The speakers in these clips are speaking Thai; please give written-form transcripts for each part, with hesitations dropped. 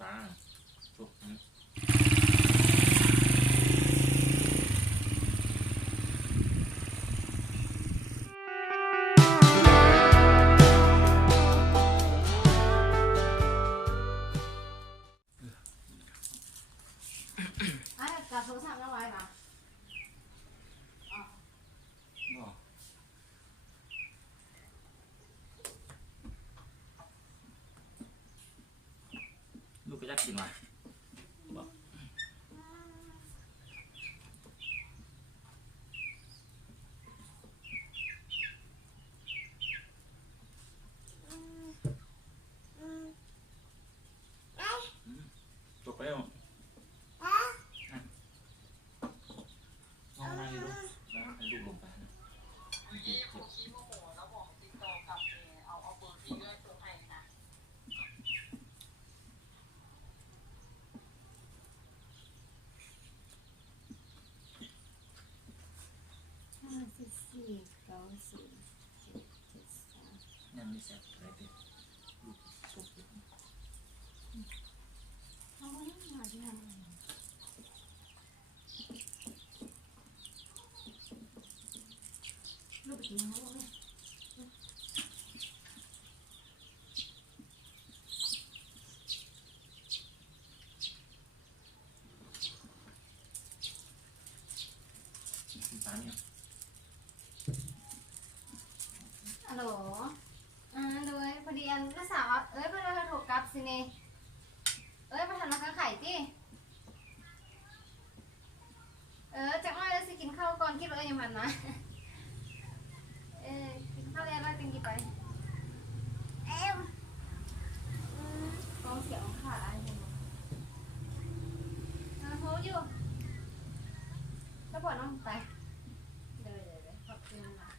ฟ้าสุกกับโทรศัพท์แล้วไว้ปะลูกก็อยากกินว่ะบอกจบไปแล้วนั่งอยู่แล้วให้ลูกลงไปนะนี่ผมขี้โมโหแล้วบอกติดต่อกับเอาเบอร์ที่เลือกตัวให้นะ54 94 73ยังมีแซ่บอะไรเป็นลูกสุกอยู่ เขาไม่ได้มาที่ทำอะไรลูกกินเขาไหมฟ้าเนี่ย ฮัลโหลโดยพอดีอันก็สาวเอ้ยพอดีเราโทรกลับสิเน่เอ้ยประธานราคาไข่ติจากน้อยแล้วสิกินข้าวก่อนคิดว่ายังมันนะกินข้าวแล้วเราจึงกินไปกองเสียงขาดอะไรโหอยู่แล้วปล่อยน้องไปเลยขอบคุณนะ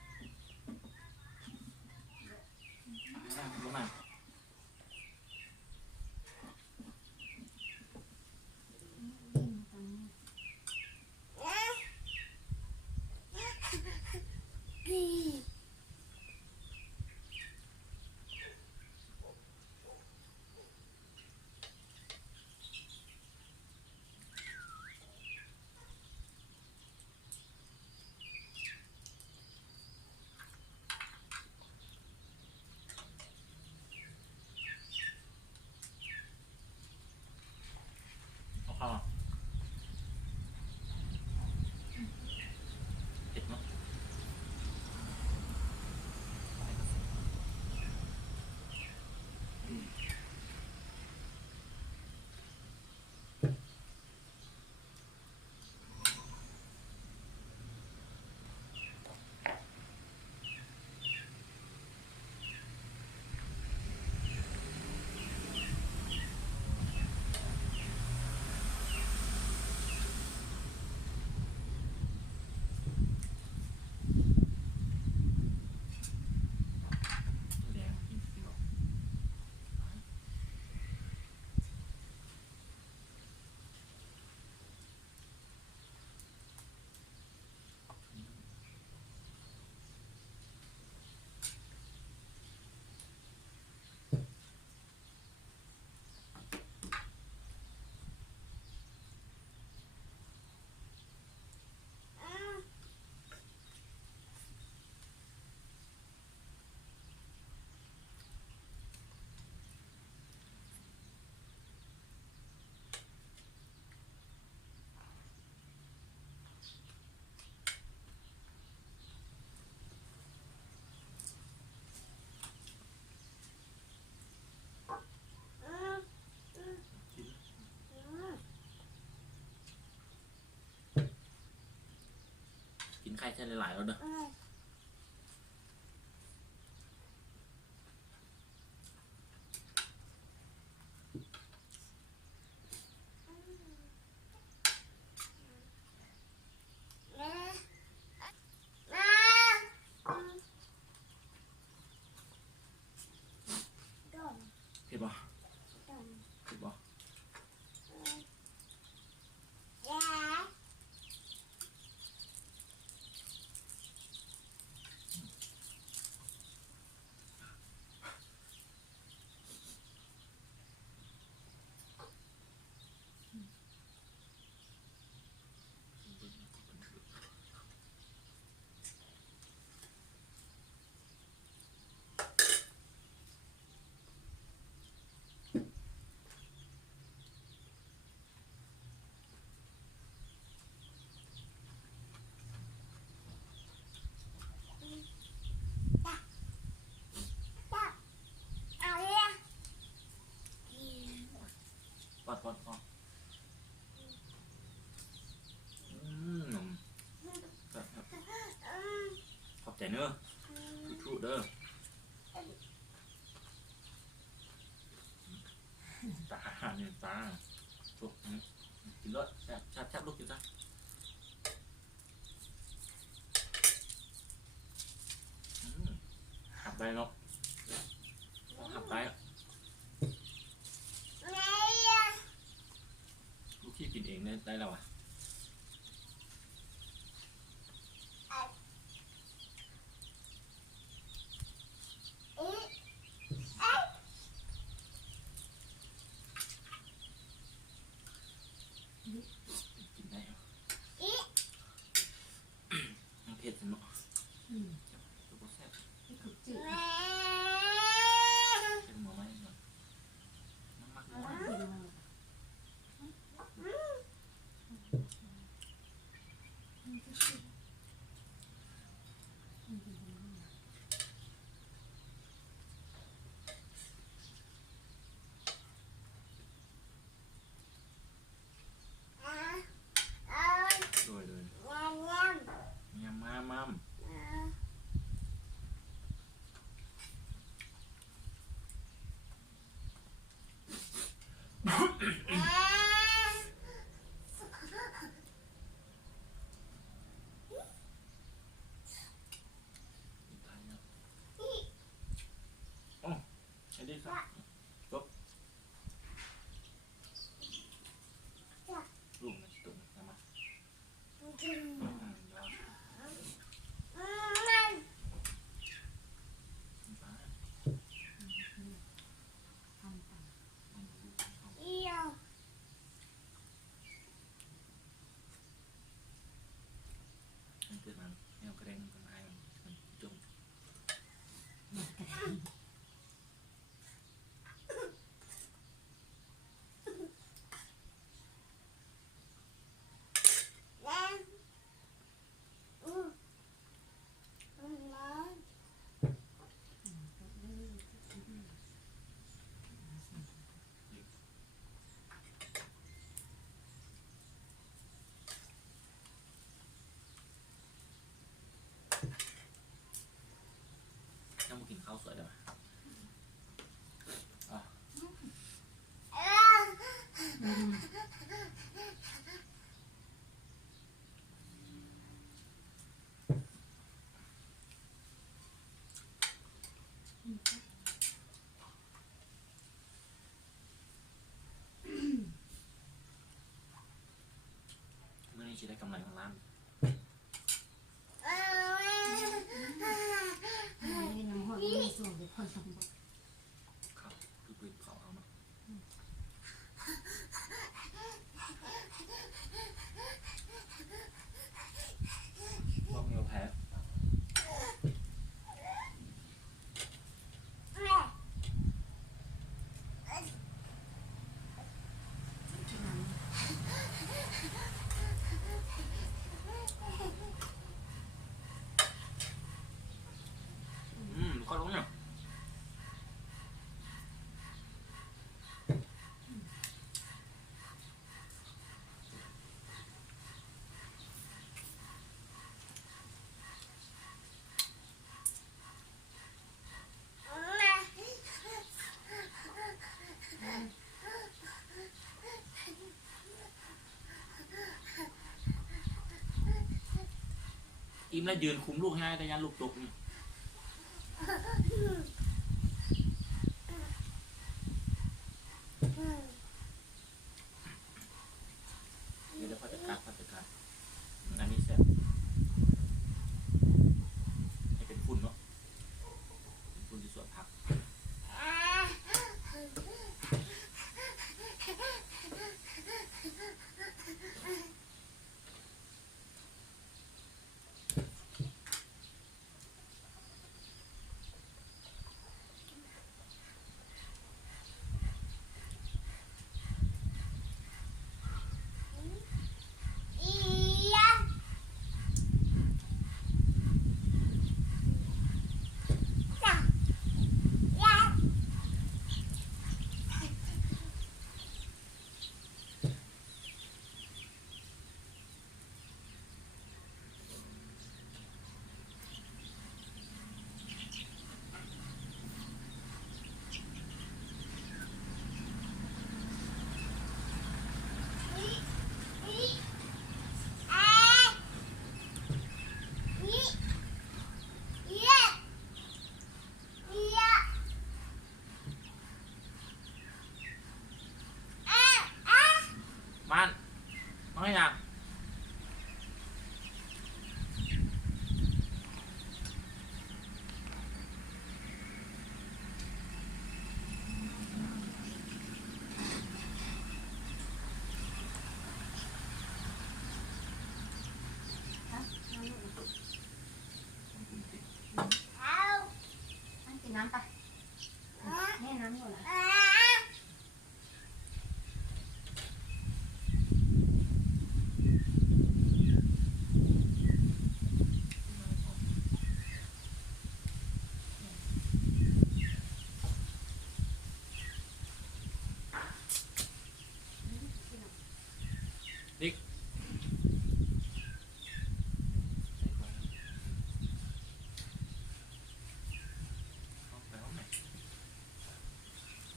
รู้ไหมเอาเข้าเผ็ดมั้ยแดงกินสิบอกกินไข่ใช่หลายๆแล้วเด้อเผ็ดป่ะเผ็ดป่ะ เนอะทุๆเด้อตาเนี่ยตาทุกกินรสแซ่บลูกกินซะหับได้เนาะหับได้ลูกที่กินเองเนี่ยได้แล้วอ่ะกินได้เหรอมันเผ็ดเนาะตัวก็แซ่บ ที่ถูกจืด เป็นหมูไหมเนาะน้ำมัก เอา น้ำ ละ มัน กินโดยยำมามัมโอ้ใช่ดิครับปุ๊บลูกนะชิตุ่มนะมาเดี๋ยวไป ทำตาม มันเกิดมันแนวกระเด้งกันไอ้มันจม ถ้ามากินข้าวสวยได้ไหมอ่ะเมื่อนี้จะได้กำไรของร้าน ให้น้ำหอมมีส่วนเป็นคนสมบูรณ์ ครับคือปืนเขาเอามาบอกเงาแพ้ có đúng nhỉ? Im là dườn khúng luôn hai tay nha lục tục. Ini dapat dekat, Ini set. Iniเป็นฝุ่นเนาะเป็นฝุ่นที่สวนผัก แม่น้ำหมดละ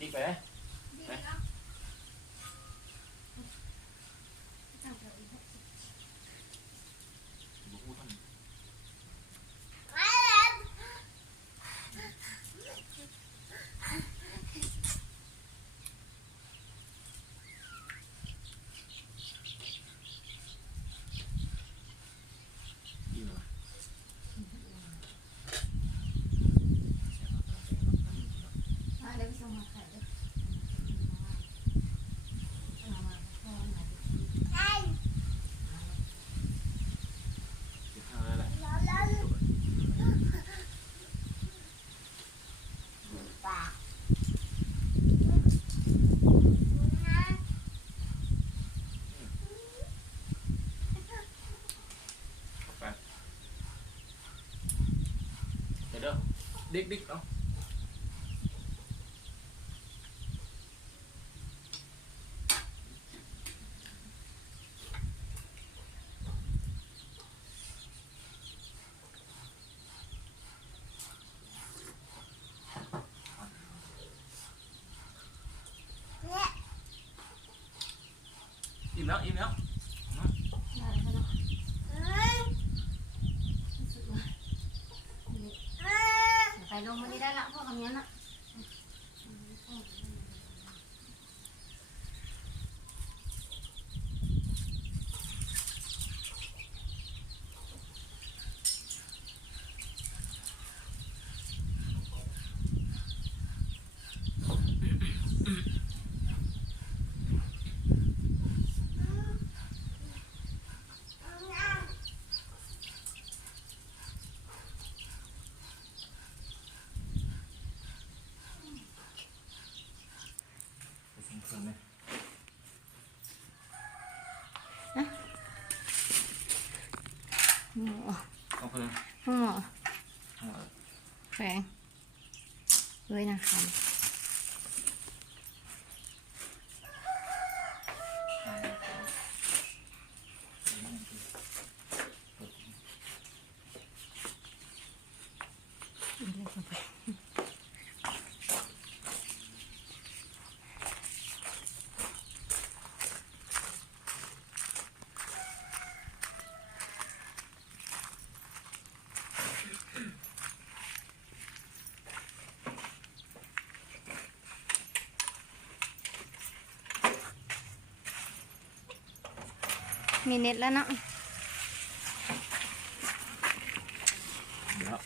อีกไปไหม ดีแล้วจังเลย บุกพูดท่านอีกเหรอ เดี๋ยวไปส่งมาขายด้วยเอามาพ่อมาดิ เก็บข้าวได้แหละเข้าไปเดี๋ยวเด้อดิ๊กเอ้าอิ่มแล้ว ได้แล้วเนาะรู้สึกว่าไปลงมานี่ได้ละพวกคำนี้น่ะไปส่งเพื่อนเลย หมู เอาเพื่อน หมู เอา แฝงเลยนะคะมีเน็ตแล้วเนาะ เดี๋ยว